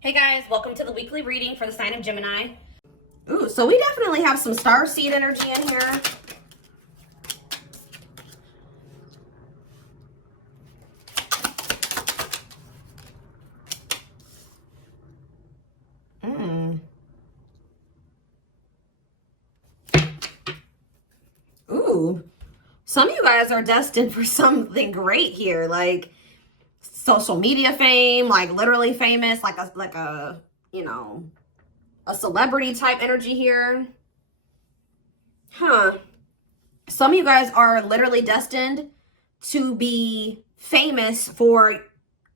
Hey guys, welcome to the weekly reading for the sign of Gemini. Ooh, so we definitely have some star seed energy in here. Ooh, some of you guys are destined for something great here, like social media fame, like literally famous, like a you know, a celebrity type energy here. Huh. Some of you guys are literally destined to be famous for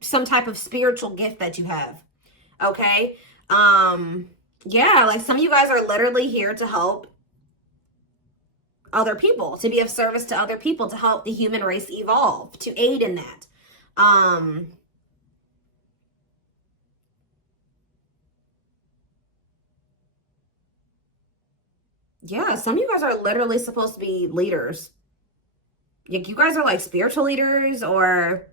some type of spiritual gift that you have. Okay? Yeah, like some of you guys are literally here to help other people, to be of service to other people, to help the human race evolve, to aid in that. Yeah, some of you guys are literally supposed to be leaders. Like you guys are like spiritual leaders or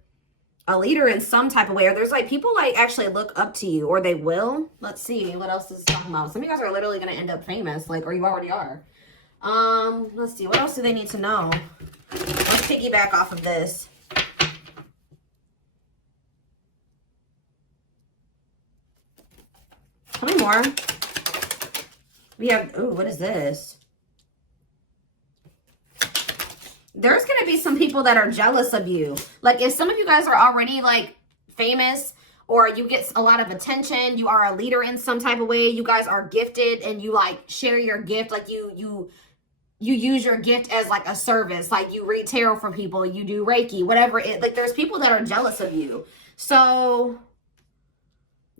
a leader in some type of way. Or there's like people like actually look up to you, or they will. Let's see what else is talking about. Some of you guys are literally going to end up famous, like, or you already are. Let's see, what else do they need to know? Let's piggyback off of this. Tell me more. We have, ooh, what is this? There's going to be some people that are jealous of you. Like if some of you guys are already like famous, or you get a lot of attention, you are a leader in some type of way, you guys are gifted and you like share your gift, like you use your gift as like a service, like you read tarot for people, you do Reiki, whatever it, like there's people that are jealous of you. So,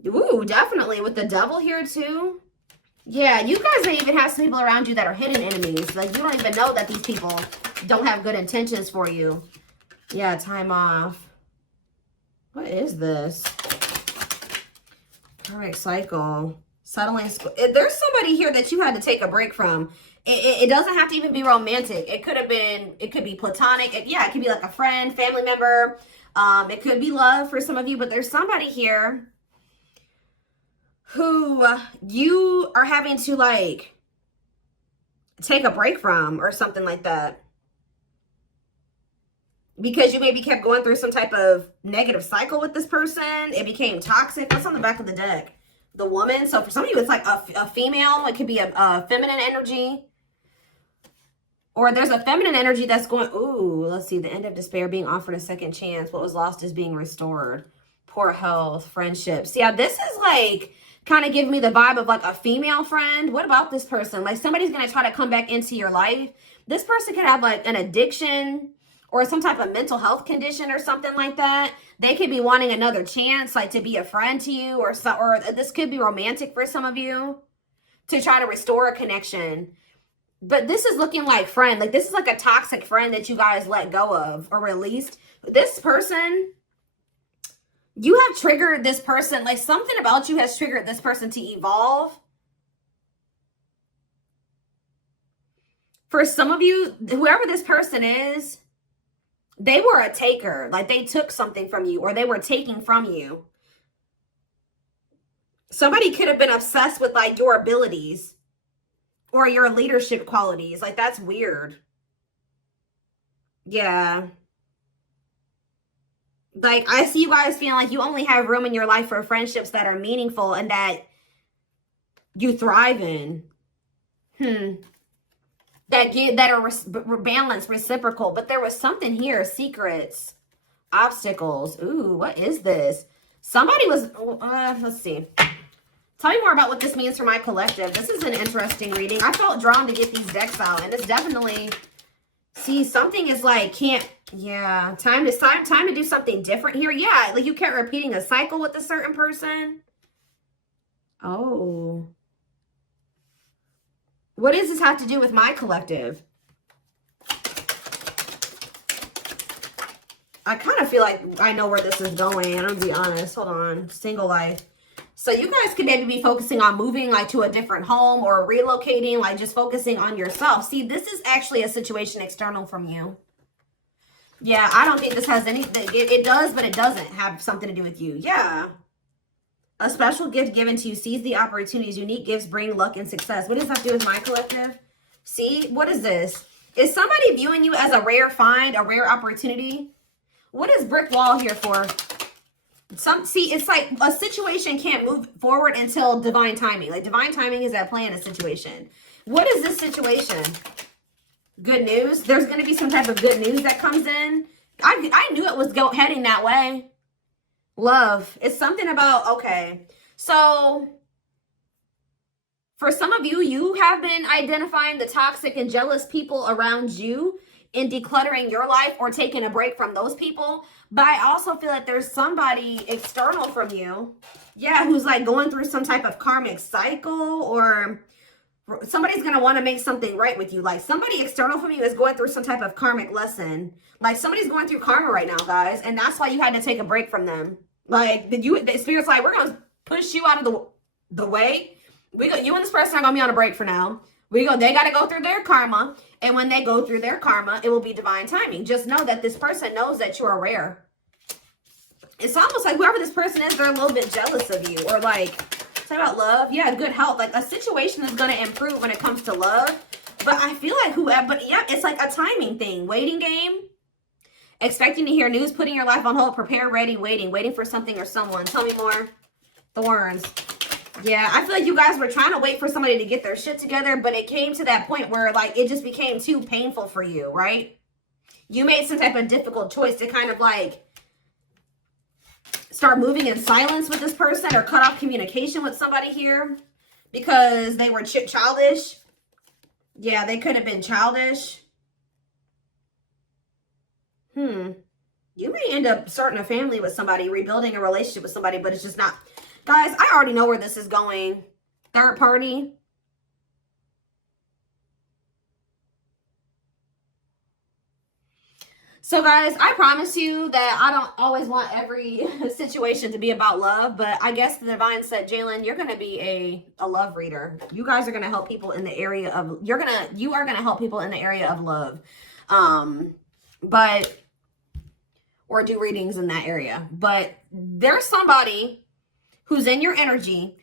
ooh, definitely with the devil here too. Yeah, you guys may even have some people around you that are hidden enemies. Like you don't even know that these people don't have good intentions for you. Yeah, time off. What is this? Karmic cycle. Settling. There's somebody here that you had to take a break from. It doesn't have to even be romantic. It could have been, it could be platonic. Yeah, it could be like a friend, family member. It could be love for some of you, but there's somebody here who you are having to like take a break from or something like that. Because you maybe kept going through some type of negative cycle with this person. It became toxic. What's on the back of the deck? The woman. So for some of you, it's like a female. It could be a feminine energy. Or there's a feminine energy that's going, ooh, let's see. The end of despair, being offered a second chance. What was lost is being restored. Poor health, friendships. Yeah, this is like kind of giving me the vibe of like a female friend. What about this person? Like somebody's going to try to come back into your life. This person could have like an addiction or some type of mental health condition or something like that. They could be wanting another chance, like to be a friend to you, or this could be romantic for some of you, to try to restore a connection. But this is looking like friend. Like this is like a toxic friend that you guys let go of or released. This person, you have triggered this person. Like something about you has triggered this person to evolve. For some of you, whoever this person is, they were a taker. Like they took something from you, or they were taking from you. Somebody could have been obsessed with like your abilities or your leadership qualities. Like that's weird. Yeah. Like I see you guys feeling like you only have room in your life for friendships that are meaningful and that you thrive in. That are balanced, reciprocal. But there was something here. Secrets, obstacles. Ooh, what is this? Somebody was, let's see. Tell me more about what this means for my collective. This is an interesting reading. I felt drawn to get these decks out, and it's definitely, see, something is like, yeah, time to do something different here. Yeah, like you kept repeating a cycle with a certain person. Oh. What does this have to do with my collective? I kind of feel like I know where this is going. I'm gonna be honest. Hold on. Single life. So you guys could maybe be focusing on moving like to a different home or relocating, like just focusing on yourself. See, this is actually a situation external from you. Yeah, I don't think this has anything. It does, but it doesn't have something to do with you. Yeah. A special gift given to you. Seize the opportunities. Unique gifts bring luck and success. What does that do with my collective? See, what is this? Is somebody viewing you as a rare find, a rare opportunity? What is brick wall here for? See, it's like a situation can't move forward until divine timing. Like divine timing is at play in a situation. What is this situation? Good news. There's going to be some type of good news that comes in. I knew it was heading that way. Love. It's something about, okay. So for some of you, you have been identifying the toxic and jealous people around you in decluttering your life or taking a break from those people. But I also feel like there's somebody external from you, yeah, who's like going through some type of karmic cycle, or somebody's going to want to make something right with you. Like somebody external from you is going through some type of karmic lesson. Like somebody's going through karma right now, guys. And that's why you had to take a break from them. Like the spirit's like, we're going to push you out of the way. You and this person are going to be on a break for now. They got to go through their karma. And when they go through their karma, it will be divine timing. Just know that this person knows that you are rare. It's almost like whoever this person is, they're a little bit jealous of you. Or like, talk about love. Yeah, good health. Like a situation is going to improve when it comes to love. But I feel like but yeah, it's like a timing thing. Waiting game. Expecting to hear news, putting your life on hold, prepare, ready, waiting for something or someone. Tell me more. Thorns. Yeah, I feel like you guys were trying to wait for somebody to get their shit together, but it came to that point where like it just became too painful for you, right? You made some type of difficult choice to kind of like start moving in silence with this person or cut off communication with somebody here because they were childish. Yeah, they could have been childish. You may end up starting a family with somebody, rebuilding a relationship with somebody, but it's just not. Guys, I already know where this is going. Third party. So guys, I promise you that I don't always want every situation to be about love, but I guess the divine said, Jalen, you're going to be a love reader. You guys are going to help people in the area of, you are going to help people in the area of love. Or do readings in that area. But there's somebody who's in your energy,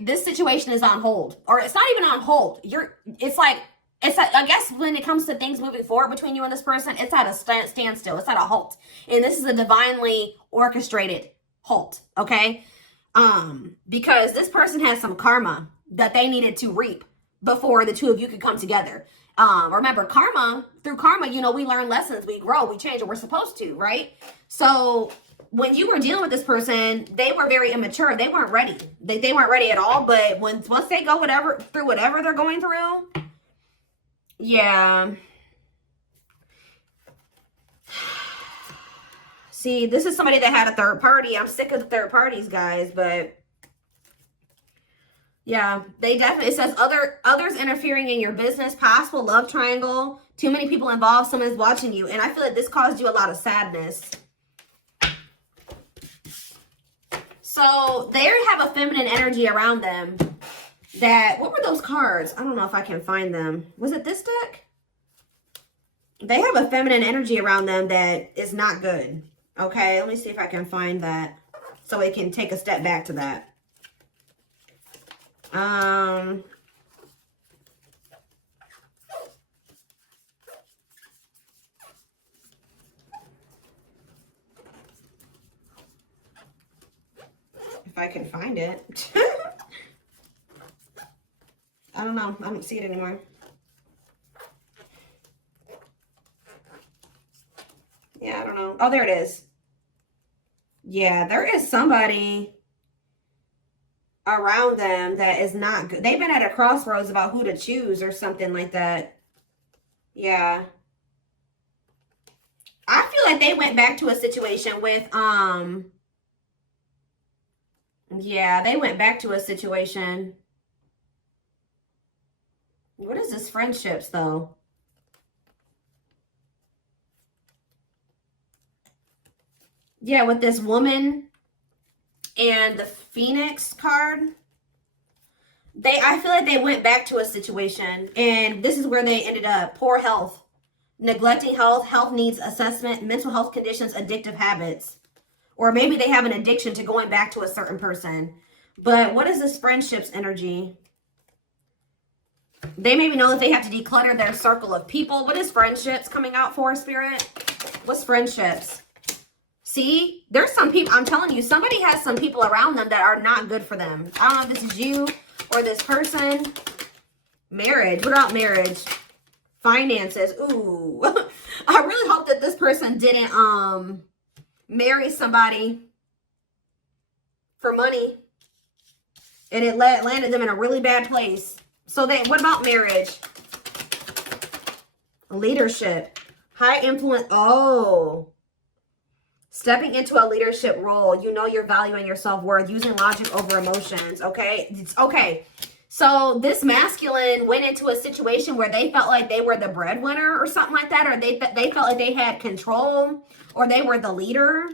this situation is on hold. Or it's not even on hold. I guess when it comes to things moving forward between you and this person, it's at a standstill. It's at a halt. And this is a divinely orchestrated halt, okay? Because this person has some karma that they needed to reap before the two of you could come together. Remember, through karma, we learn lessons, we grow, we change, and we're supposed to, right? So when you were dealing with this person, they were very immature. They weren't ready. They weren't ready at all. But once they go through whatever they're going through, yeah. See, this is somebody that had a third party. I'm sick of the third parties, guys, but yeah, they definitely, it says others interfering in your business, possible love triangle, too many people involved, someone's watching you. And I feel like this caused you a lot of sadness. So they have a feminine energy around them that, what were those cards? I don't know if I can find them. Was it this deck? They have a feminine energy around them that is not good. Okay, let me see if I can find that so it can take a step back to that. If I can find it. I don't know. I don't see it anymore. Yeah, I don't know. Oh, there it is. Yeah, there is somebody around them that is not good. They've been at a crossroads about who to choose or something like that. Yeah. I feel like they went back to a situation with, yeah, they went back to a situation. What is this friendships, though? Yeah, with this woman and the Phoenix card. I feel like they went back to a situation, and this is where they ended up. Poor health. Neglecting health, health needs assessment, mental health conditions, addictive habits. Or maybe they have an addiction to going back to a certain person. But what is this friendships energy? They maybe know that they have to declutter their circle of people. What is friendships coming out for, Spirit? What's friendships? See, there's some people, I'm telling you, somebody has some people around them that are not good for them. I don't know if this is you or this person. Marriage. What about marriage? Finances. Ooh. I really hope that this person didn't marry somebody for money and it landed them in a really bad place. So what about marriage? Leadership. High influence. Oh. Stepping into a leadership role. You know your value and your self-worth. Using logic over emotions. Okay. Okay. So this masculine went into a situation where they felt like they were the breadwinner or something like that. Or they felt like they had control. Or they were the leader.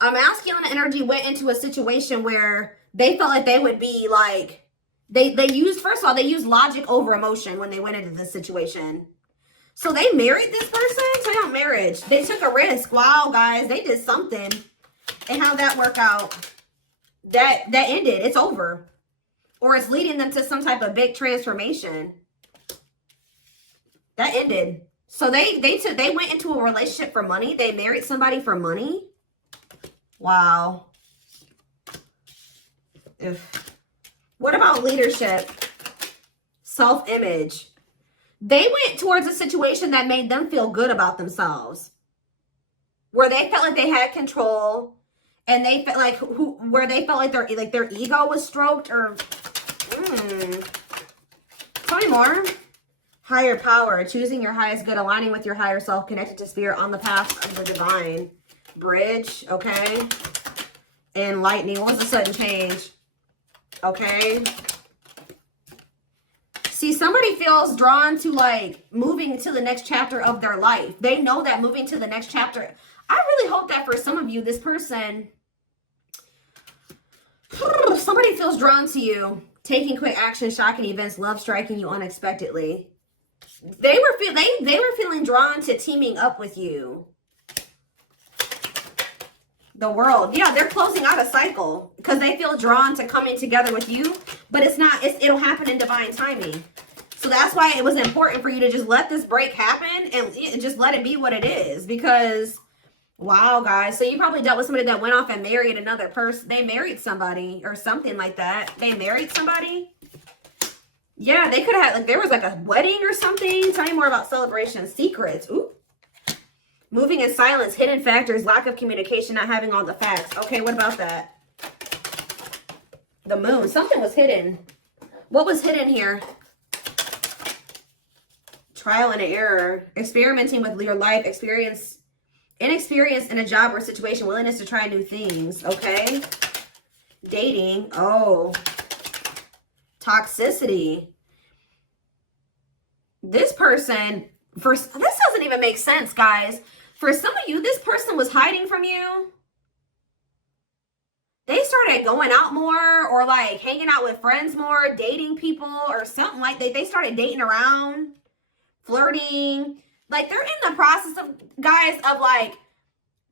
A masculine energy went into a situation where they felt like they would be like, they used, first of all, they used logic over emotion when they went into this situation. So they married this person? Talk about marriage. They took a risk. Wow, guys, they did something. And how'd that work out? That ended. It's over. Or it's leading them to some type of big transformation. That ended. So they went into a relationship for money. They married somebody for money. Wow. What about leadership? Self-image. They went towards a situation that made them feel good about themselves. Where they felt like they had control. And they felt like where they felt like their ego was stroked or tell me more. Higher power, choosing your highest good, aligning with your higher self, connected to spirit on the path of the divine. Bridge, okay. And lightning. What was the sudden change? Okay. See, somebody feels drawn to like moving to the next chapter of their life. They know that moving to the next chapter. I really hope that for some of you, this person, somebody feels drawn to you. Taking quick action, shocking events, love striking you unexpectedly. They were feeling drawn to teaming up with you. The world. Yeah, they're closing out a cycle because they feel drawn to coming together with you, but it'll happen in divine timing. So that's why it was important for you to just let this break happen and just let it be what it is. Because, wow, guys. So you probably dealt with somebody that went off and married another person. They married somebody or something like that. They married somebody. Yeah, they could have had, like, there was like a wedding or something. Tell me more about celebration. Secrets. Ooh. Moving in silence, hidden factors, lack of communication, not having all the facts. Okay, what about that? The moon. Something was hidden. What was hidden here? Trial and error. Experimenting with your life. Inexperience in a job or situation. Willingness to try new things. Okay. Dating. Oh. Toxicity. This person, this doesn't even make sense, guys. For some of you, this person was hiding from you. They started going out more or like hanging out with friends more, dating people or something like that. They started dating around, flirting. Like they're in the process of, guys, of like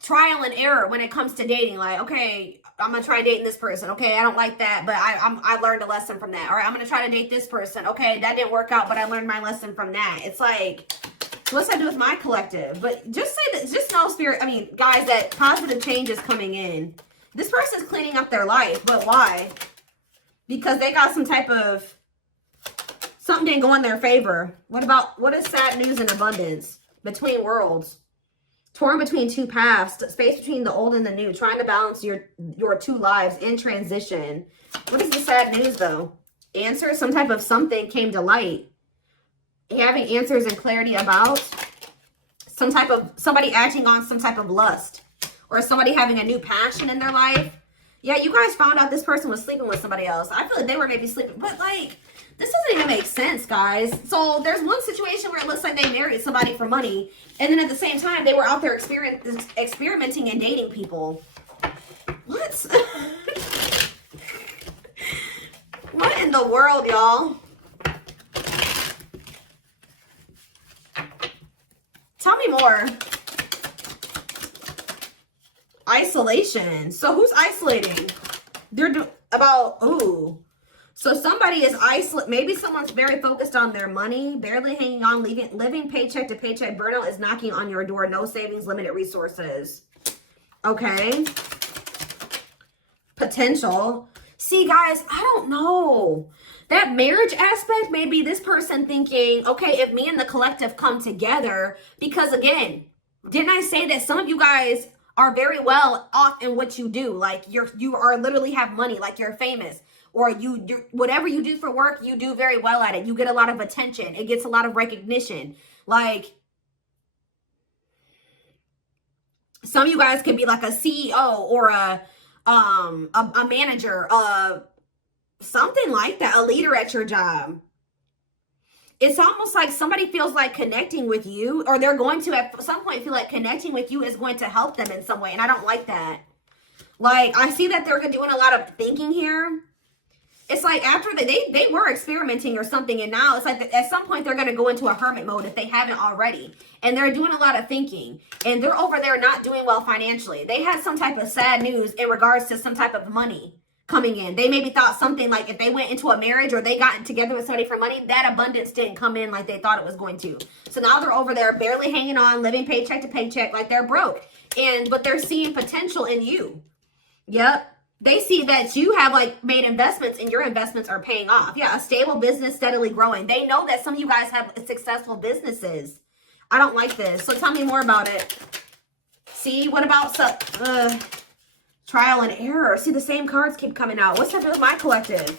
trial and error when it comes to dating. Like, okay, I'm going to try dating this person. Okay, I don't like that, but I learned a lesson from that. All right, I'm going to try to date this person. Okay, that didn't work out, but I learned my lesson from that. It's like, what's that do with my collective? But just say that, just know, spirit, I mean, guys, that positive change is coming in. This person's cleaning up their life, but why? Because they got some type of, something didn't go in their favor. What is sad news and abundance? Between worlds. Torn between two paths, space between the old and the new, trying to balance your two lives in transition. What is the sad news though? Answer, some type of something came to light. Having answers and clarity about some type of, somebody acting on some type of lust or somebody having a new passion in their life. Yeah, you guys found out this person was sleeping with somebody else. I feel like they were maybe sleeping, but like, this doesn't even make sense, guys. So there's one situation where it looks like they married somebody for money. And then at the same time, they were out there experimenting and dating people. What? What in the world, y'all? Tell me more. isolation. So who's isolating? Ooh. So somebody is isolated. Maybe someone's very focused on their money, barely hanging on, living paycheck to paycheck. Burnout is knocking on your door. No savings, limited resources. Okay. Potential. See, guys, I don't know. That marriage aspect, maybe this person thinking, okay, if me and the collective come together, because again, didn't I say that some of you guys are very well off in what you do? Like you are literally have money, like you're famous, or you do whatever you do for work, you do very well at it. You get a lot of attention. It gets a lot of recognition. Like some of you guys could be like a CEO or a manager, something like that, a leader at your job. It's almost like somebody feels like connecting with you, or they're going to at some point feel like connecting with you is going to help them in some way. And I don't like that. Like, I see that they're doing a lot of thinking here. It's like after they were experimenting or something, and now it's like at some point they're going to go into a hermit mode if they haven't already. And they're doing a lot of thinking, and they're over there not doing well financially. They had some type of sad news in regards to some type of money coming in. They maybe thought something like if they went into a marriage or they got together with somebody for money, that abundance didn't come in like they thought it was going to. So now they're over there barely hanging on, living paycheck to paycheck, like they're broke. But they're seeing potential in you. Yep. They see that you have like made investments and your investments are paying off. Yeah, a stable business steadily growing. They know that some of you guys have successful businesses. I don't like this. So tell me more about it. See, what about trial and error? See, the same cards keep coming out. What's up with my collective?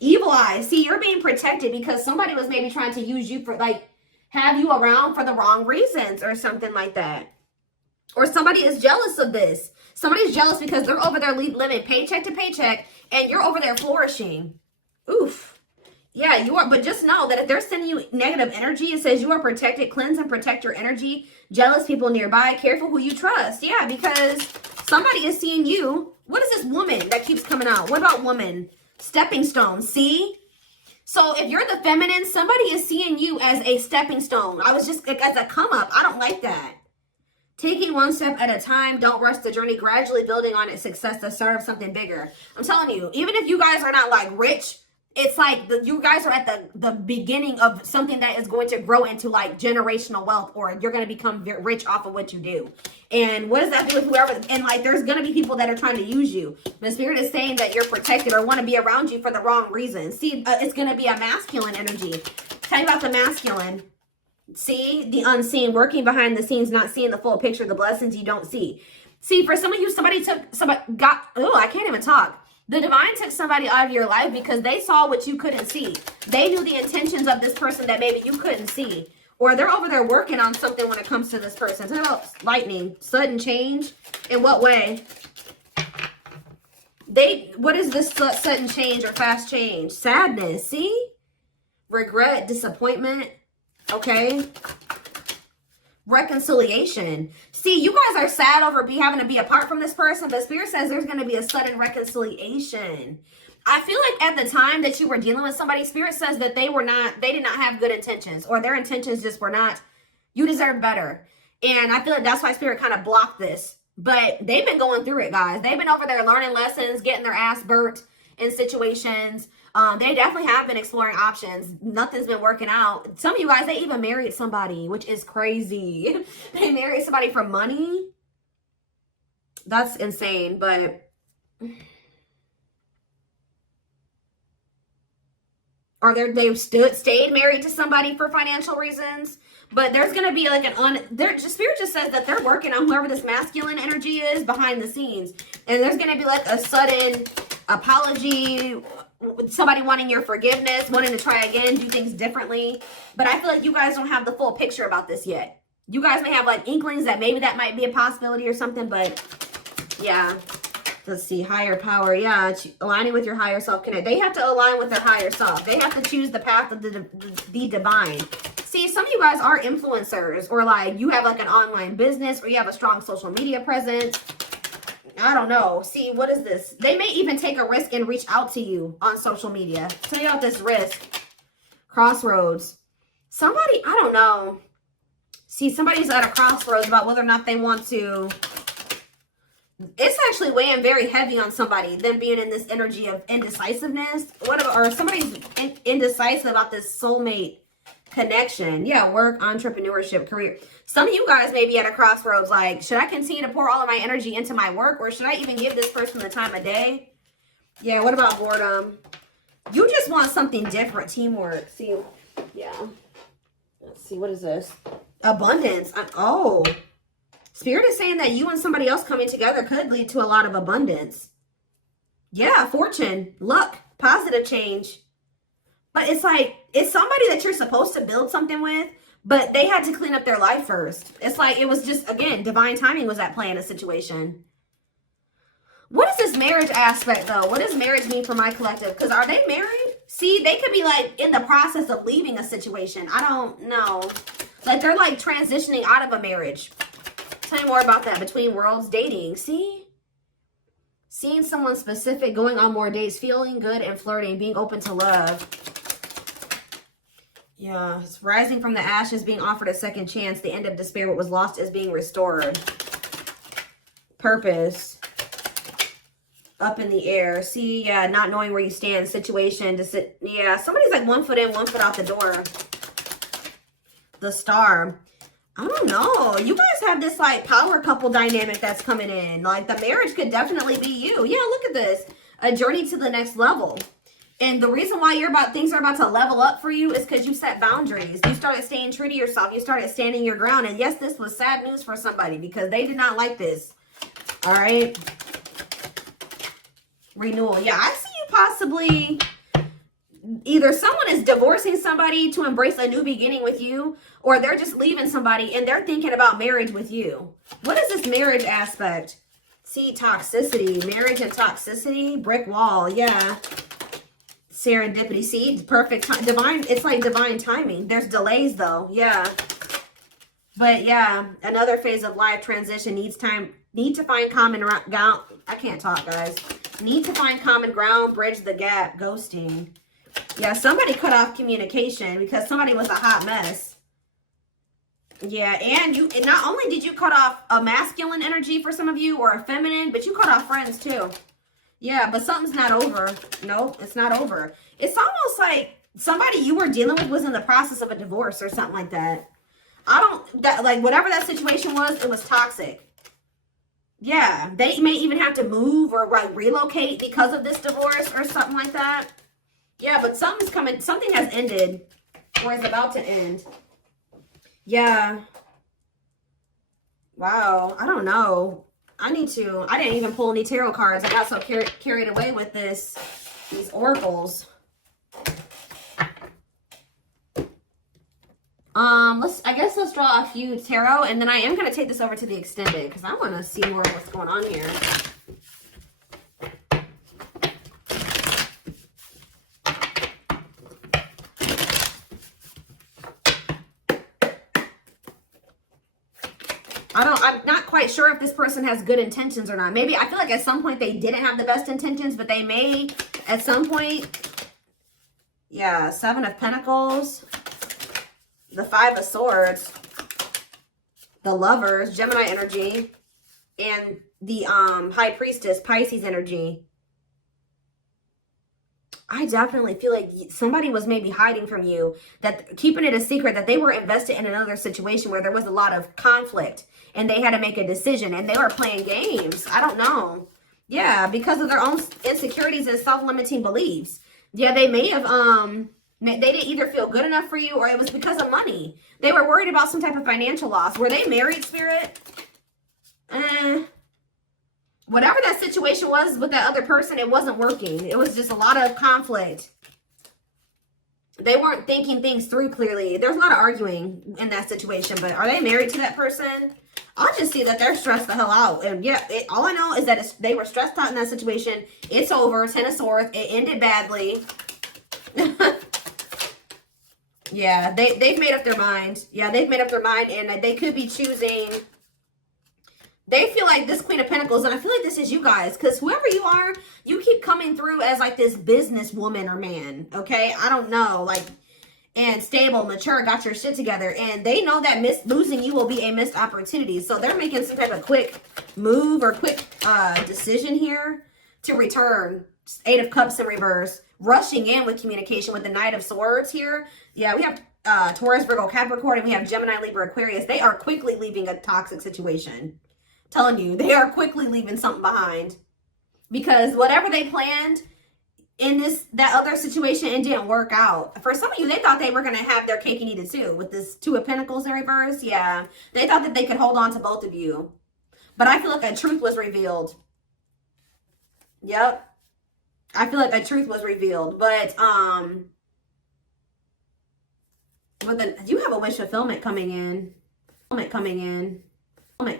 Evil eye. See, you're being protected because somebody was maybe trying to use you for like, have you around for the wrong reasons or something like that. Or somebody is jealous of this. Somebody's jealous because they're over there living paycheck to paycheck and you're over there flourishing. Oof. Yeah, you are. But just know that if they're sending you negative energy, it says you are protected. Cleanse and protect your energy. Jealous people nearby. Careful who you trust. Yeah, because somebody is seeing you. What is this woman that keeps coming out? What about woman? Stepping stone. See? So if you're the feminine, somebody is seeing you as a stepping stone. I was just like, as a come up. I don't like that. Taking one step at a time, don't rush the journey, gradually building on its success, the start of something bigger. I'm telling you, even if you guys are not like rich, it's like you guys are at the beginning of something that is going to grow into like generational wealth, or you're going to become rich off of what you do. And what does that do with whoever? And like, there's going to be people that are trying to use you. The spirit is saying that you're protected or want to be around you for the wrong reasons. See, it's going to be a masculine energy. Tell you about the masculine. See, the unseen, working behind the scenes, not seeing the full picture, the blessings you don't see. See, for some of you, I can't even talk. The divine took somebody out of your life because they saw what you couldn't see. They knew the intentions of this person that maybe you couldn't see. Or they're over there working on something when it comes to this person. Talk about lightning, sudden change. In what way? What is this sudden change or fast change? Sadness, see? Regret, disappointment. Okay. Reconciliation. See, you guys are sad over having to be apart from this person, but Spirit says there's going to be a sudden reconciliation. I feel like at the time that you were dealing with somebody, Spirit says that they did not have good intentions, or their intentions just were not, you deserve better. And I feel like that's why Spirit kind of blocked this. But they've been going through it, guys. They've been over there learning lessons, getting their ass burnt in situations. They definitely have been exploring options. Nothing's been working out. Some of you guys, they even married somebody, which is crazy. They married somebody for money. That's insane, but... Or they've stayed married to somebody for financial reasons. But there's going to be like Spirit just says that they're working on whoever this masculine energy is behind the scenes. And there's going to be like a sudden apology, somebody wanting your forgiveness, wanting to try again, do things differently. But I feel like you guys don't have the full picture about this yet. You guys may have like inklings that maybe that might be a possibility or something, but yeah. Let's see, higher power. Yeah, aligning with your higher self. They have to align with their higher self. They have to choose the path of the divine. See, some of you guys are influencers, or like you have like an online business, or you have a strong social media presence. I don't know. See, what is this? They may even take a risk and reach out to you on social media. Tell you about this risk. Crossroads. Somebody, I don't know. See, somebody's at a crossroads about whether or not they want to It's actually weighing very heavy on somebody, them being in this energy of indecisiveness. Or somebody's indecisive about this soulmate connection. Yeah, work, entrepreneurship, career. Some of you guys may be at a crossroads like, should I continue to pour all of my energy into my work, or should I even give this person the time of day? Yeah, what about boredom? You just want something different, teamwork. See, yeah. Let's see, what is this? Abundance. Oh. Spirit is saying that you and somebody else coming together could lead to a lot of abundance. Yeah, fortune, luck, positive change. But it's like, it's somebody that you're supposed to build something with, but they had to clean up their life first. It's like, it was just, again, divine timing was at play in a situation. What is this marriage aspect, though? What does marriage mean for my collective? Because are they married? See, they could be, like, in the process of leaving a situation. I don't know. Like, they're, like, transitioning out of a marriage. Tell me more about that. Between worlds, dating. See? Seeing someone specific, going on more dates, feeling good and flirting, being open to love. Yeah, it's rising from the ashes, being offered a second chance. The end of despair, what was lost is being restored. Purpose. Up in the air. See, yeah, not knowing where you stand. Situation. To sit. Yeah, somebody's like 1 foot in, 1 foot out the door. The star. I don't know. You guys have this like power couple dynamic that's coming in. Like the marriage could definitely be you. Yeah, look at this. A journey to the next level. And the reason why things are about to level up for you is because you set boundaries. You started staying true to yourself. You started standing your ground. And yes, this was sad news for somebody because they did not like this. All right. Renewal. Yeah, I see you possibly, either someone is divorcing somebody to embrace a new beginning with you, or they're just leaving somebody and they're thinking about marriage with you. What is this marriage aspect? See, toxicity. Marriage and toxicity. Brick wall. Yeah. Serendipity. See, perfect time. Divine. It's like divine timing. There's delays though. Yeah. But yeah, another phase of life transition needs time. Need to find common ground. I can't talk, guys. Need to find common ground. Bridge the gap. Ghosting. Yeah, somebody cut off communication because somebody was a hot mess. Yeah, and not only did you cut off a masculine energy for some of you or a feminine, but you cut off friends too. Yeah, but something's not over. No, it's not over. It's almost like somebody you were dealing with was in the process of a divorce or something like that. Like whatever that situation was, it was toxic. Yeah, they may even have to move or like relocate because of this divorce or something like that. Yeah, but something's coming. Something has ended or is about to end. Yeah. Wow. I don't know. I didn't even pull any tarot cards. I got so carried away with these oracles. I guess let's draw a few tarot, and then I am going to take this over to the extended because I want to see more of what's going on here. I'm not quite sure if this person has good intentions or not. Maybe I feel like at some point they didn't have the best intentions, but they may at some point. Yeah, 7 of Pentacles, the 5 of Swords, the Lovers, Gemini energy, and the High Priestess, Pisces energy. I definitely feel like somebody was maybe hiding from you, that keeping it a secret, that they were invested in another situation where there was a lot of conflict and they had to make a decision and they were playing games. I don't know. Yeah, because of their own insecurities and self-limiting beliefs. Yeah, they may have, they didn't either feel good enough for you or it was because of money. They were worried about some type of financial loss. Were they married, Spirit? Whatever that situation was with that other person, it wasn't working. It was just a lot of conflict. They weren't thinking things through clearly. There's a lot of arguing in that situation, but are they married to that person? I'll just see that they're stressed the hell out. And yeah, all I know is that they were stressed out in that situation. It's over. 10 of Swords. It ended badly. Yeah, they've made up their mind. Yeah, they've made up their mind, and they could be choosing. They feel like this Queen of Pentacles, and I feel like this is you guys, because whoever you are, you keep coming through as like this businesswoman or man, okay? I don't know. Like, and stable, mature, got your shit together. And they know that losing you will be a missed opportunity. So they're making some type of quick move or quick decision here to return. 8 of Cups in reverse. Rushing in with communication with the Knight of Swords here. Yeah, we have Taurus, Virgo, Capricorn, and we have Gemini, Libra, Aquarius. They are quickly leaving a toxic situation. Telling you, they are quickly leaving something behind. Because whatever they planned in that other situation, it didn't work out. For some of you, they thought they were going to have their cake and eat it too. With this 2 of Pentacles in reverse. Yeah, they thought that they could hold on to both of you. But I feel like a truth was revealed. Yep. I feel like a truth was revealed. But, you have a wish fulfillment coming in.